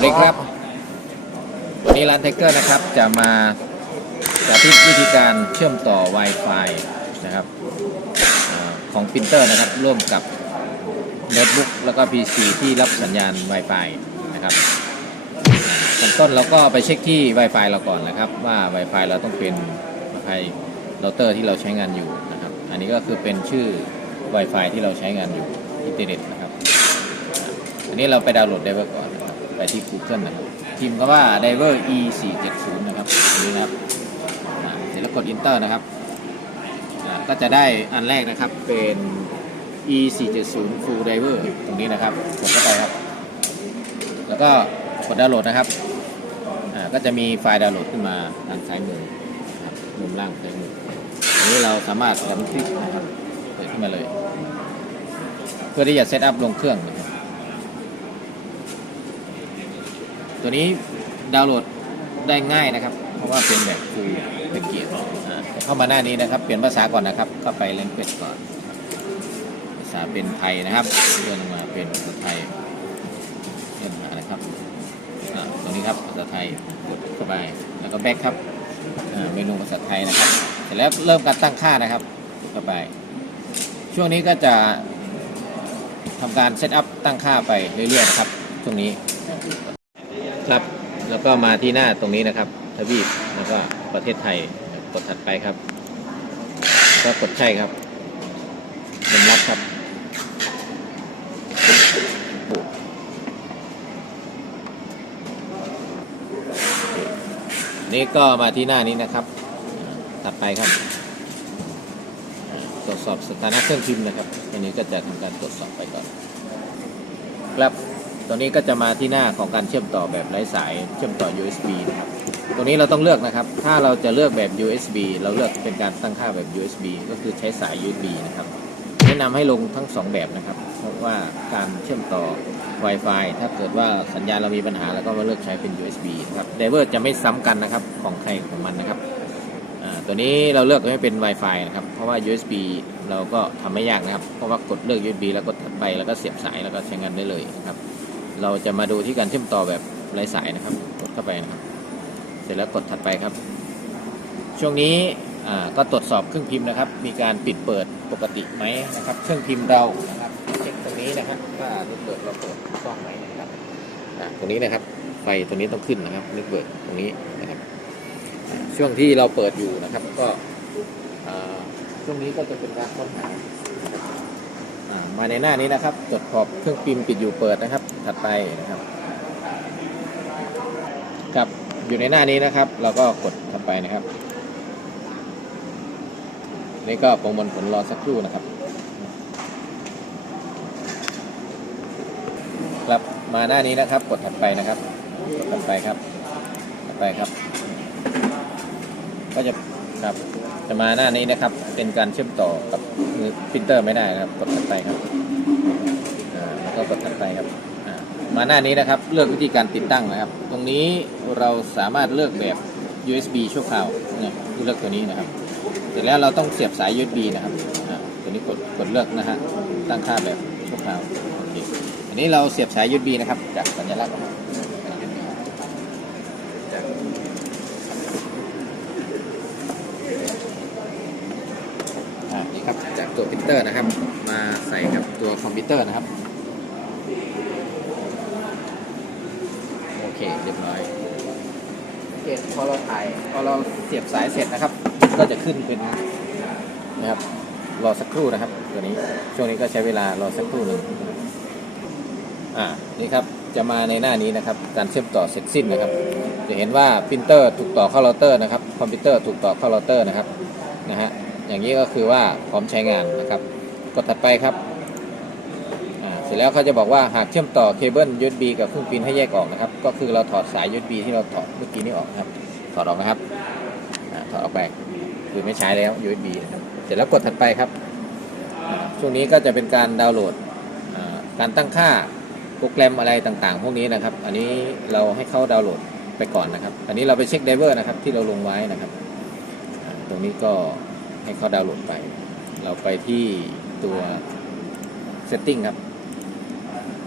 วัสดีครับ วันนี้ร้านไทเกอร์นะครับ จะมาสาธิตวิธีการเชื่อมต่อ Wi-Fi นะครับอของปรินเตอร์นะครับ ร่วมกับโน้ตบุ๊กแล้วก็ PC ที่รับสัญญาณ Wi-Fi นะครับขั้นต้นเราก็ไปเช็คที่ Wi-Fi เราก่อนนะครับ ว่า Wi-Fi เราต้องเป็น Wi-Fi เราเตอร์ที่เราใช้งานอยู่นะครับ อันนี้ก็คือเป็นชื่อ Wi-Fi ที่เราใช้งานอยู่อินเทอร์เน็ตนะครับ อันนี้เราไปดาวน์โหลดไดเวอร์ก่อน ไปที่ Google นะครับพิมพ์คำว่า diver e 4 7 0นะครับนนี้นะครับเสร็จแล้วกด enter นะครับก็จะได้อันแรกนะครับเป็น e 4 7 0 full diver ตรงนี้นะครับกดเข้าไปครับแล้วก็กดดาวน์โหลดนะครับก็จะมีไฟล์ดาวน์โหลดขึ้นมาทางซ้ายมือมุมล่างซ้ายมืออันนี้เราสามารถดับคลิกนะครับเปิดขึ้นมาเลย เพื่อที่จะเซตอัพลงเครื่องนะครับ ตัวนี้ดาวน์โหลดได้ง่ายนะครับ เพราะว่าเป็นแบบฟูลเป็นเกียร์อ่าเข้ามาหน้านี้นะครับ เปลี่ยนภาษาก่อนนะครับเข้าไปเลนเ u จก่อน ภาษาเป็นไทยนะครับเลื่อนมาเป็นภาษาไทยเลื่อนมานะครับตรงนี้ครับภาษาไทยกดเข้าไปแล้วก็แบ็คครับเมนูภาษาไทยนะครับเสร็จแล้วเริ่มการตั้งค่านะครับเข้าไป ช่วงนี้ก็จะทำการเซตอัพตั้งค่าไปเรื่อยๆนะครับช่วงนี้ ครับ แล้วก็มาที่หน้าตรงนี้นะครับทวีปแล้วก็ประเทศไทยกดถัดไปครับ ก็กดใช่ครับยอมรับครับนี่ก็มาที่หน้านี้นะครับ ถัดไปครับ ตรวจสอบสถานะเครื่องพิมพ์นะครับ อันนี้ก็จะทำการตรวจสอบไปก่อน ครับ ตัวนี้ก็จะมาที่หน้าของการเชื่อมต่อแบบไร้สายเชื่อมต่อ USB นะครับตรงนี้เราต้องเลือกนะครับ ถ้าเราจะเลือกแบบ USB เราเลือกเป็นการตั้งค่าแบบ USB ก็คือใช้สาย USB นะครับ แนะนำให้ลงทั้ง 2 แบบนะครับ เพราะว่าการเชื่อมต่อ Wi-Fi ถ้าเกิดว่าสัญญาณเรามีปัญหาแล้วก็มาเลือกใช้เป็น USB นะครับไดเวอร์จะไม่ซ้ำกันนะครับของใครของมันนะครับตัวนี้เราเลือกให้เป็น Wi-Fi นะครับ เพราะว่า USB เราก็ทำไม่ยากนะครับ เพราะว่ากดเลือก USB แล้วกดถัดไปแล้วก็เสียบสายแล้วก็ใช้งานได้เลยนะครับ เราจะมาดูที่การเชื่อมต่อแบบไร้สายนะครับ กดเข้าไปนะครับ เสร็จแล้วกดถัดไปครับ ช่วงนี้ก็ตรวจสอบเครื่องพิมพ์นะครับ มีการปิดเปิดปกติไหมนะครับ เครื่องพิมพ์เรานะครับเช็คตรงนี้นะครับว่าลูกเปิดเราเปิดกต้องไหมนะครับตรงนี้นะครับไฟตรงนี้ต้องขึ้นนะครับลูกเปิดตรงนี้นะครับ ช่วงที่เราเปิดอยู่นะครับ ก็ช่วงนี้ก็จะเป็นการค้นหาอ่า มาในหน้านี้นะครับตรวจสอบเครื่องพิมพ์ปิดอยู่เปิดนะครับ ถัดไปนะครับครับอยู่ในหน้านี้นะครับ เราก็กดถัดไปนะครับ นี่ก็ประมวลผลรอสักครู่นะครับ ครับมาหน้านี้นะครับ กดถัดไปนะครับกดถัดไปครับถัดไปครับ ก็จะครับ จะมาหน้านี้นะครับ เป็นการเชื่อมต่อกับมือพิมพ์เตอร์ไม่ได้นะครับ กดถัดไปครับแล้วก็กดถัดไปครับ มาหน้านี้นะครับ เลือกวิธีการติดตั้งนะครับ ตรงนี้เราสามารถเลือกแบบ USB ชั่วคราวเนี่ยเลือกตัวนี้นะครับ เสร็จแล้วเราต้องเสียบสาย USB นะครับตัวนี้กดกดเลือกนะฮะ ตั้งค่าแบบชั่วคราว โอเค อันนี้เราเสียบสาย USB นะครับ จากสัญลักษณ์นะครับจาก ครับ จากตัวปรินเตอร์นะครับ มาใส่กับตัวคอมพิวเตอร์นะครับ โอเคเรียบร้อยโอเคพอเราถ่ายพอเราเสียบสายเสร็จนะครับ ก็จะขึ้นเป็นนะครับรอสักครู่นะครับ ตัวนี้ช่วงนี้ก็ใช้เวลารอสักครู่หนึ่งอ่านี่ครับจะมาในหน้านี้นะครับ การเชื่อมต่อเสร็จสิ้นนะครับ จะเห็นว่าปรินเตอร์ถูกต่อเข้าเราเตอร์นะครับคอมพิวเตอร์ถูกต่อเข้าเราเตอร์นะครับนะฮะ อย่างนี้ก็คือว่าพร้อมใช้งานนะครับ กดถัดไปครับเสร็จแล้วเขาจะบอกว่าหากเชื่อมต่อเคเบิล USB กับเครื่องพิมพ์ให้แยกออกนะครับ ก็คือเราถอดสาย USB ที่เราถอดเมื่อกี้นี้ออกนะครับ ถอดออกนะครับอถอดออกไปคือไม่ใช้แล้ว USB นะครับเสร็จแล้วกดถัดไปครับช่วงนี้ก็จะเป็นการดาวน์โหลดการตั้งค่าโปรแกรมอะไรต่างๆ พวกนี้นะครับ อันนี้เราให้เขาดาวน์โหลดไปก่อนนะครับ อันนี้เราไปเช็คไดเวอร์นะครับที่เราลงไว้นะครับ ตรงนี้ก็ ให้เขาดาวน์โหลดไป เราไปที่ตัว setting ครับ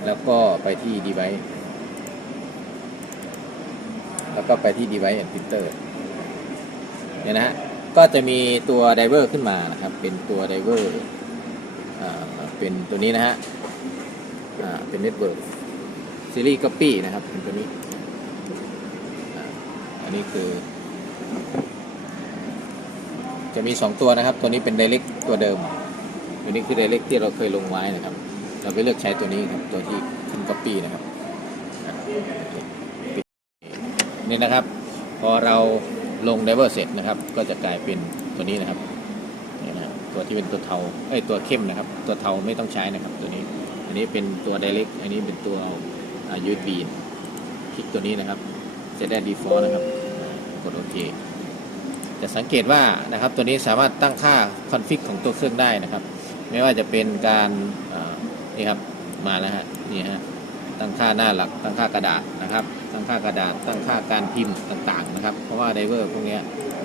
แล้วก็ไปที่ device แล้วก็ไปที่ device and printer เนี่ยนะฮะ ก็จะมีตัวไดเวอร์ขึ้นมานะครับ เป็นตัวไดเวอร์อ่าเป็นตัวนี้นะฮะอ่าเป็นเน็ตเวิร์กซีรีส์ก๊อปปี้นะครับ เป็นตัวนี้ อันนี้คือ จะมี 2 ตัวนะครับ ตัวนี้เป็น Direct ตัวเดิม ตัวนี้คือ Direct ที่เราเคยลงไว้นะครับ เราไปเลือกใช้ตัวนี้ครับ ตัวที่ขึ้น Copy นะครับนี่นะครับ พอเราลง Diver เสร็จนะครับ ก็จะกลายเป็นตัวนี้นะครับนี่นะตัวที่เป็นตัวเทาเอ้ยตัวเข้มนะครับ ตัวเทาไม่ต้องใช้นะครับ ตัวนี้ อันนี้เป็นตัว Direct อันนี้เป็นตัวอ่า USB คลิกตัวนี้นะครับ จะได้ default นะครับ กดโอเค จะสังเกตว่านะครับตัวนี้สามารถตั้งค่าคอนฟิกของตัวเครื่องได้นะครับ ไม่ว่าจะเป็นการนี่ครับมาแล้วฮะนี่ฮะตั้งค่าหน้าหลักตั้งค่ากระดาษนะครับตั้งค่ากระดาษตั้งค่าการพิมพ์ต่างๆนะครับ เพราะว่าไดเวอร์พวกนี้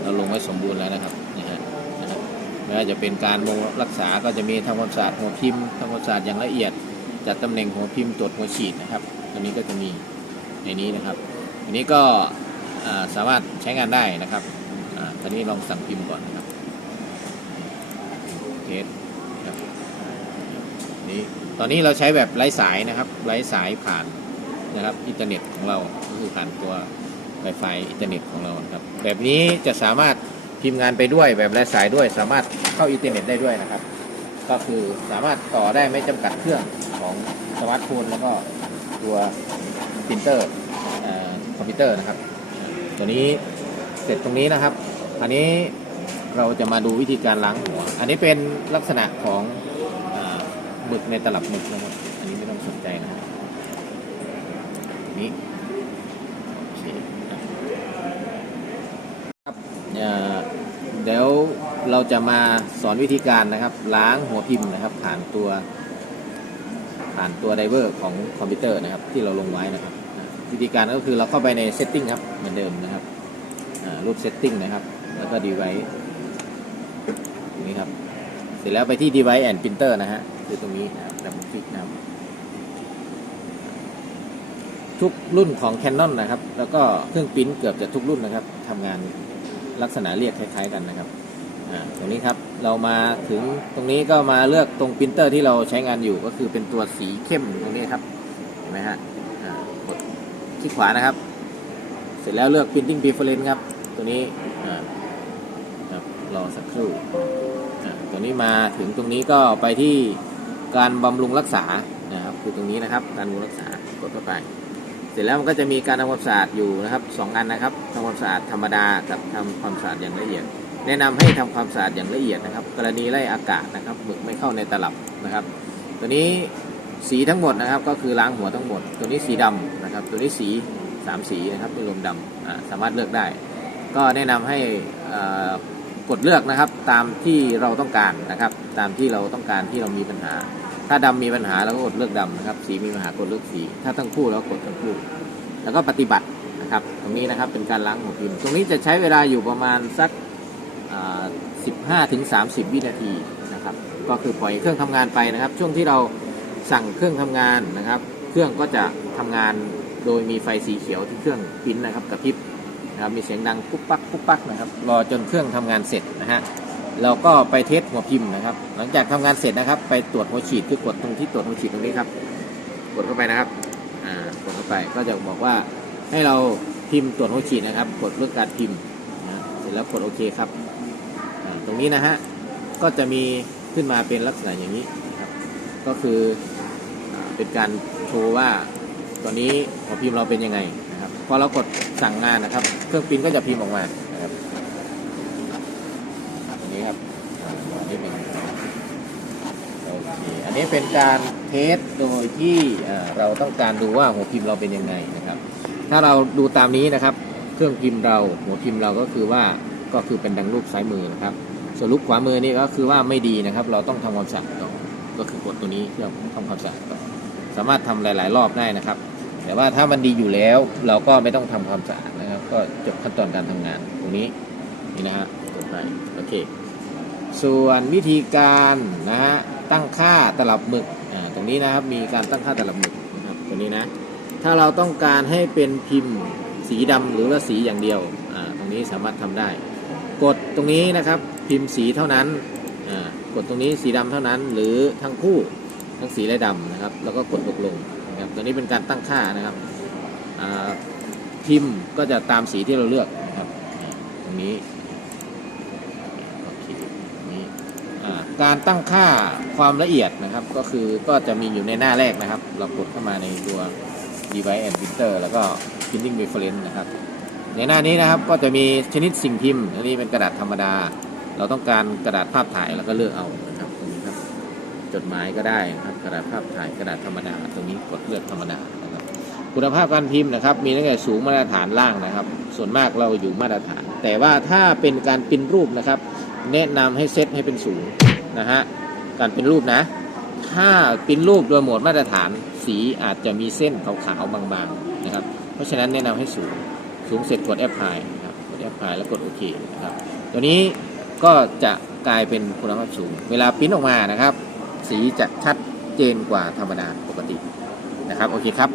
เราลงไว้สมบูรณ์แล้วนะครับนี่ฮะนะครับไม่ว่าจะเป็นการบำรุงรักษาก็จะมีทำความสะอาดหัวพิมพ์ทำความสะอาดอย่างละเอียดจัดตำแหน่งหัวพิมพ์ตรวจหัวฉีดนะครับตัวนี้ก็จะมีในนี้นะครับอันนี้ก็สามารถใช้งานได้นะครับ ตอนนี้ลองสั่งพิมพ์ก่อนนะครับเทสนี่ตอนนี้เราใช้แบบไร้สายนะครับไร้สายผ่านนะครับอินเทอร์เน็ตของเราก็คือผ่านตัว Wi-Fi อินเทอร์เน็ตของเรานะครับ แบบนี้จะสามารถพิมพ์งานไปด้วยแบบไร้สายด้วย สามารถเข้าอินเทอร์เน็ตได้ด้วยนะครับ ก็คือสามารถต่อได้ไม่จำกัดเครื่องของสมาร์ทโฟนแล้วก็ตัวปรินเตอร์คอมพิวเตอร์นะครับ ตัวนี้เสร็จตรงนี้นะครับ อันนี้เราจะมาดูวิธีการล้างหัว อันนี้เป็นลักษณะของอหมึกในตลับหมึกนะครับ อันนี้ไม่ต้องสนใจนะครับนี้ครับเดี๋ยวเราจะมาสอนวิธีการนะครับ ล้างหัวพิมพ์นะครับ ผ่านตัวผ่านตัวไดเวอร์ของคอมพิวเตอร์นะครับ ที่เราลงไว้นะครับ วิธีการก็คือเราเข้าไปใน Setting ครับเหมือนเดิมนะครับรูป Setting นะครับ แล้วก็ Device ตรงนี้ครับ เสร็จแล้วไปที่ Device and Printer นะฮะ คือตรงนี้นะครับดับเบิลคลิกนะครับ ทุกรุ่นของ Canon นะครับ แล้วก็เครื่องปริ้นเกือบจะทุกรุ่นนะครับทำงานลักษณะเรียกคล้าย ๆ กันนะครับตรงนี้ครับ เรามาถึงตรงนี้ก็มาเลือกตรงปรินเตอร์ที่เราใช้งานอยู่ก็คือเป็นตัวสีเข้มตรงนี้ครับ เห็นไหมฮะกดคลิกขวานะครับ เสร็จแล้วเลือก printing preference ครับ ตัวนี้ รอสักครู่ตัวนี้มาถึงตรงนี้ก็ไปที่การบำรุงรักษานะครับคือตรงนี้นะครับ การบำรุงรักษากดเข้าไป เสร็จแล้วมันก็จะมีการทำความสะอาดอยู่นะครับสองอันนะครับทำความสะอาดธรรมดากับทำความสะอาดอย่างละเอียด แนะนำให้ทำความสะอาดอย่างละเอียดนะครับ กรณีไล่อากาศนะครับหมึกไม่เข้าในตลับนะครับ ตัวนี้สีทั้งหมดนะครับ ก็คือล้างหัวทั้งหมด ตัวนี้สีดำนะครับ ตัวนี้สีสามสีนะครับเป็นลมดำอ่าสามารถเลือกได้ ก็แนะนำให้ กดเลือกนะครับ ตามที่เราต้องการนะครับ ตามที่เราต้องการที่เรามีปัญหา ถ้าดำมีปัญหาเราก็กดเลือกดำนะครับ สีมีปัญหากดเลือกสี ถ้าทั้งคู่เรากดทั้งคู่ แล้วก็ปฏิบัตินะครับ ตรงนี้นะครับเป็นการล้างหัวพิมพ์ ตรงนี้จะใช้เวลาอยู่ประมาณสัก15ถึง30วินาทีนะครับ ก็คือปล่อยเครื่องทำงานไปนะครับ ช่วงที่เราสั่งเครื่องทำงานนะครับ เครื่องก็จะทำงานโดยมีไฟสีเขียวที่เครื่องพิมพ์นะครับกระพริบ นะครับมีเสียงดังปุ๊บปักปุ๊บปักนะครับรอจนเครื่องทำงานเสร็จนะฮะเราก็ไปเทสหัวพิมพ์นะครับ หลังจากทำงานเสร็จนะครับ ไปตรวจหัวฉีดคือกดตรงที่ตรวจหัวฉีดตรงนี้ครับกดเข้าไปนะครับอ่ากดเข้าไปก็จะบอกว่าให้เราพิมพ์ตรวจหัวฉีดนะครับ กดเลือกการพิมพ์นะเสร็จแล้วกดโอเคครับตรงนี้นะฮะก็จะมีขึ้นมาเป็นลักษณะอย่างนี้นครับก็คือเป็นการโชว์ว่าตอนนี้หัวพิมพ์เราเป็นยังไง พอเรากดสั่งงานนะครับ เครื่องพิมพ์ก็จะพิมพ์ออกมานะครับอันนี้ครับอันนี้เป็นโอเคอันนี้เป็นการเทสโดยที่เราต้องการดูว่าหัวพิมพ์เราเป็นยังไงนะครับ ถ้าเราดูตามนี้นะครับ เครื่องพิมพ์เราหัวพิมพ์เราก็คือว่าก็คือเป็นดังรูปซ้ายมือนะครับ ส่วนรูปขวามือนี่ก็คือว่าไม่ดีนะครับ เราต้องทำความสะอาดต่อก็คือกดตัวนี้เพื่อทำความสะอาดต่อสามารถทำหลาย ๆ รอบได้นะครับ แต่ว่าถ้ามันดีอยู่แล้ว เราก็ไม่ต้องทำความสะอาดนะครับ ก็จบขั้นตอนการทำงานตรงนี้นี่นะฮะกดไปโอเค ส่วนวิธีการนะฮะตั้งค่าตลับหมึกอ่าตรงนี้นะครับมีการตั้งค่าตลับหมึกนะครับตัวนี้นะ ถ้าเราต้องการให้เป็นพิมพ์สีดำหรือว่าสีอย่างเดียวอ่าตรงนี้สามารถทำได้ กดตรงนี้นะครับพิมพ์สีเท่านั้นอ่ากดตรงนี้สีดำเท่านั้น หรือทั้งคู่ทั้งสีและดำนะครับ แล้วก็กดตกลง นะครับตัวนี้เป็นการตั้งค่านะครับพิมพ์ก็จะตามสีที่เราเลือกนะครับตรงนี้โอเคตรงนี้การตั้งค่าความละเอียดนะครับ ก็คือก็จะมีอยู่ในหน้าแรกนะครับ เรากดเข้ามาในตัว device and printer แล้วก็ printing reference นะครับ ในหน้านี้นะครับก็จะมีชนิดสิ่งพิมพ์ อันนี้เป็นกระดาษธรรมดา เราต้องการกระดาษภาพถ่ายแล้วก็เลือกเอา จดหมายก็ได้นะครับกระดาษภาพถ่ายกระดาษธรรมดาตรงนี้กดเลือกธรรมดานะครับ คุณภาพการพิมพ์นะครับ มีตั้งแต่สูงมาตรฐานล่างนะครับ ส่วนมากเราอยู่มาตรฐาน แต่ว่าถ้าเป็นการพิมพ์รูปนะครับ แนะนำให้เซตให้เป็นสูงนะฮะการเป็นรูปนะ ถ้าพิมพ์รูปโดยโหมดมาตรฐานสีอาจจะมีเส้นขาวๆบางๆนะครับ เพราะฉะนั้นแนะนำให้สูงสูงเสร็จกดแอปพลายนะครับกดแอปพลายแล้วกดโอเคนะครับตัวนี้ก็จะกลายเป็นคุณภาพสูง เวลาปริ้นออกมานะครับ สีจะชัดเจนกว่าธรรมดาปกตินะครับ โอเคครับ